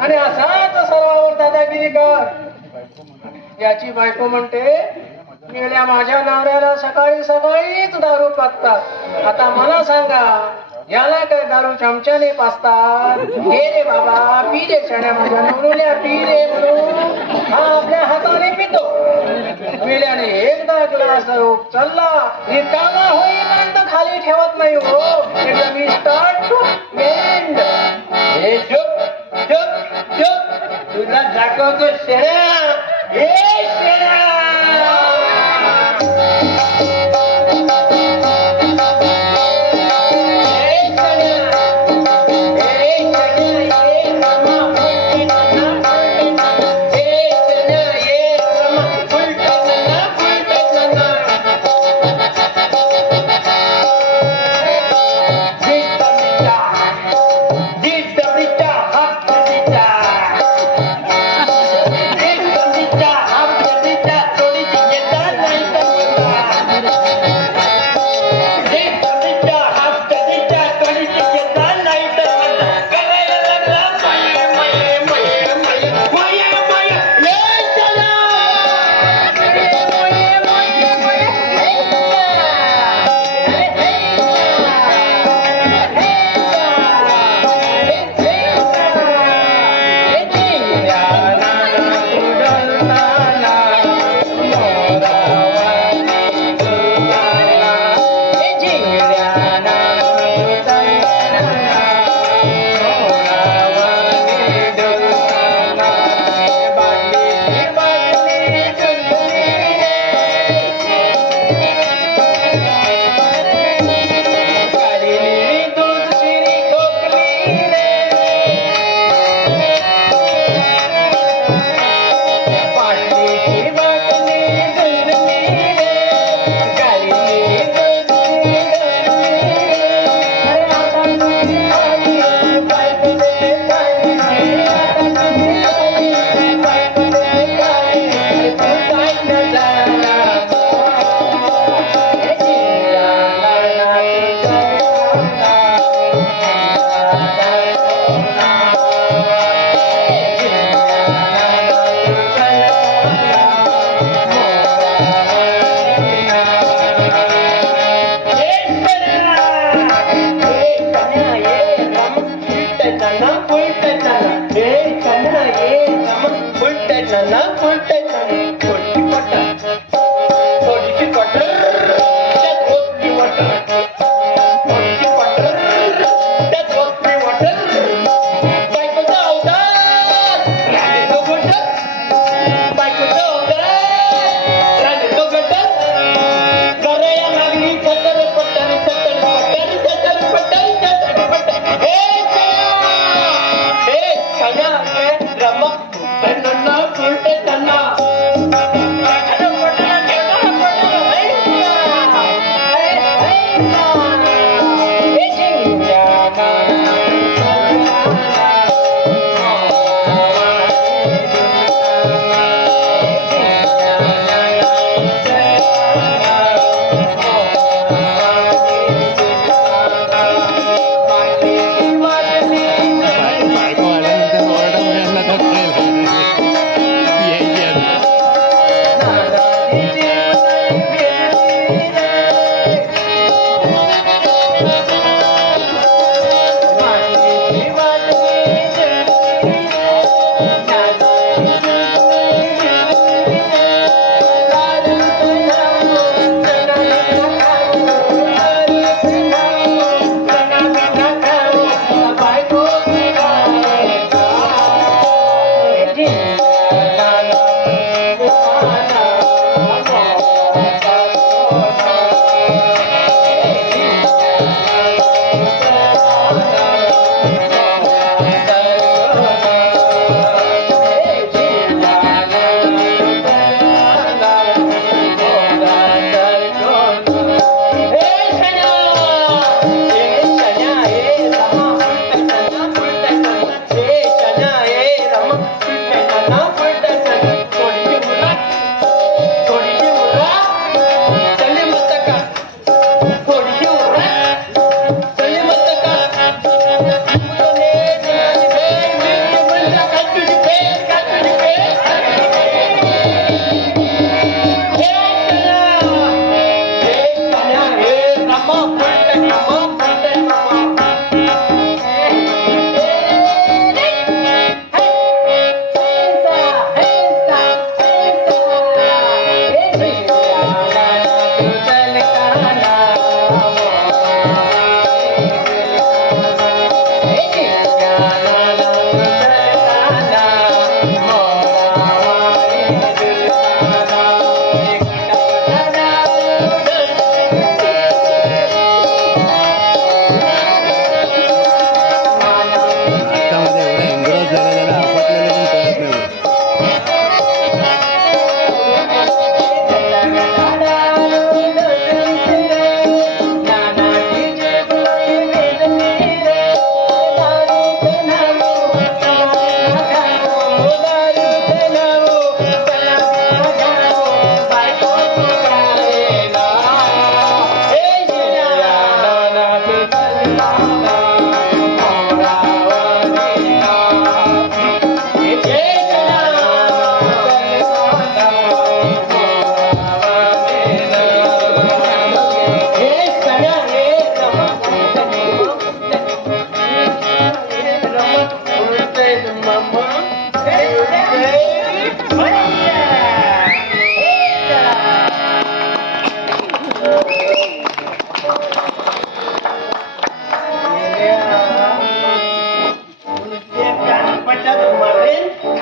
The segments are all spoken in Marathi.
आणि असाच सर्वावर दादागिरी कर. याची बायको म्हणते गेल्या माझ्या नवऱ्याला सकाळी सकाळीच दारू पाजतात. आता मला सांगा याला काय दारू चमच्याने पाजतात? हे रे बाबा पी रे छड्या माझ्या नवऱ्याला पी रे म्हणून हा आपल्या हाताने पितो. पिल्याने एकदा ग्लास चालला रिकामा होईपर्यंत खाली ठेवत नाही हो. एकदम स्टार्ट टू एंड. हे चुप चुप चुप, तुला दाखवतो शेऱ्या. हे शेऱ्या,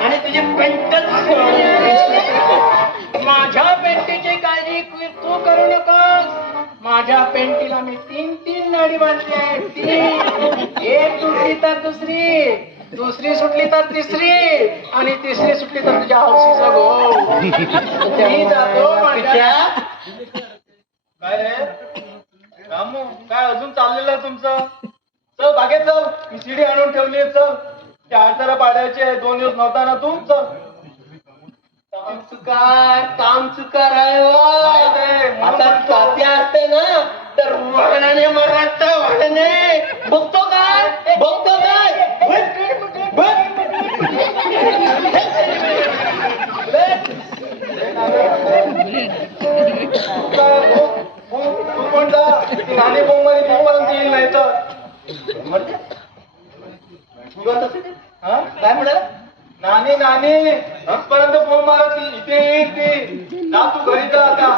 आणि तुझे पेंटच माझ्या पेंटीची काळजी तू करू नकोस. माझ्या पेंटीला मी 3 नळी बांधली आहे. 3 एक तुटली तर दुसरी, दुसरी सुटली तर तिसरी, आणि तिसरी सुटली तर तुझ्या हौशीचा गो. मी जातो माझ्या. काय रे रामू, काय अजून चाललेलं तुमचं? चल बागेत चल, मी शिडी आणून ठेवली आहे. चल, त्या आळसाला पाडायचे 2 दिवस नव्हता ना तू. चल काम चुकार आहे माहित आहे, वा. म्हणून आता म्हणतो. तात्या असते ना तर वाहनाने मराठा वाहनाने बघतो काय बघतो काय तू पण जा, ती नाणी बोंब मध्ये तिथपर्यंत येईल नाही तर. हा? काय म्हणाला नानी नानी इथपर्यंत फोन मारत इथे येईल ती. जा तू घरी जा आता.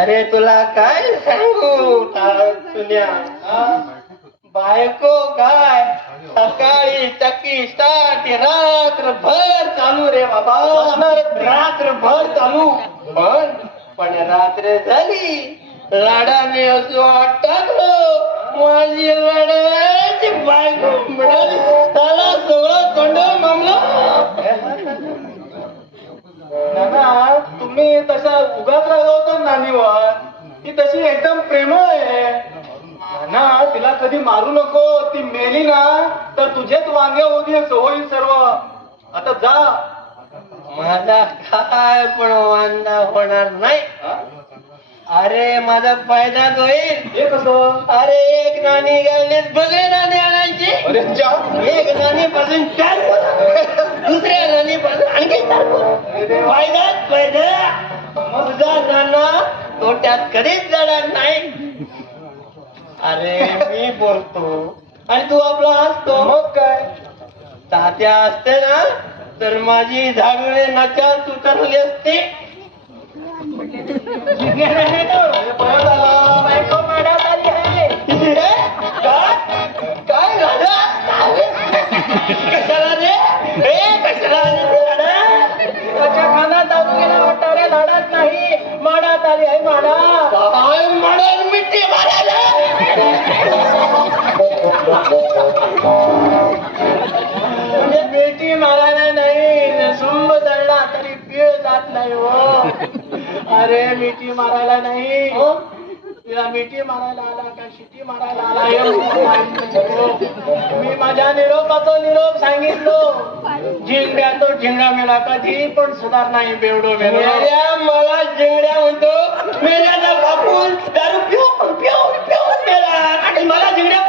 अरे तुला काय सांगू सुन्या बायको काय सकाळी टकी स्टार्ट रात्रभर चालू रे बाबा. रात्रभर चालू पण रात्र झाली लाडाने असं टाकलं माझी लढायची बायको मिळाली त्याला सगळं तोंड मामलं. नाना तुम्ही तसा उगाच रागवतो नानीवर. ती तशी एकदम प्रेमळ आहे. नाना तिला कधी मारू नको. ती मेली ना तर तुझेच वांगे होईल सर्व. आता जा. माझा काय पण वांदा होणार नाही. अरे माझा फायदा होईल. हे कसं? अरे एक नाणी घालण्यात बघे नाणी आणायची. अरे जा. एक नाणी पासून 4 दुसऱ्या नाणी पासून आणखी 4 फायदाच फायदा. तुझा नाना तोट्यात कधीच जाणार नाही. अरे मी बोलतो आणि तू आपला हसतो. मग काय? तात्या असते ना तर माझी झाडुळे नाच्यात उतरली असते. अरे परत आला. बायको माडात आली आहे. काय झालं कशाला रे कशाला त्याच्या खाना दारू गेला वाटतं रे. झाडात नाही माडात आली आहे. म्हणून मिठी मारायला म्हणजे बेटी मारायला नाही, सुंब जळला तरी पीळ जात नाही हो. अरे मिठी मारायला नाही, तिला मिठी मारायला आला का शिटी मारायला आला हे मला माहित नाही. मी माझ्या निरोपाचा निरोप सांगितलो. झिंगड्या तो झिंगडा मेला कधी पण सुधार नाही. बेवडो मेलो. मला जिंगड्या म्हणतो मेल्याचा बापून दारू पिऊन मेला आणि मला जिंगड्या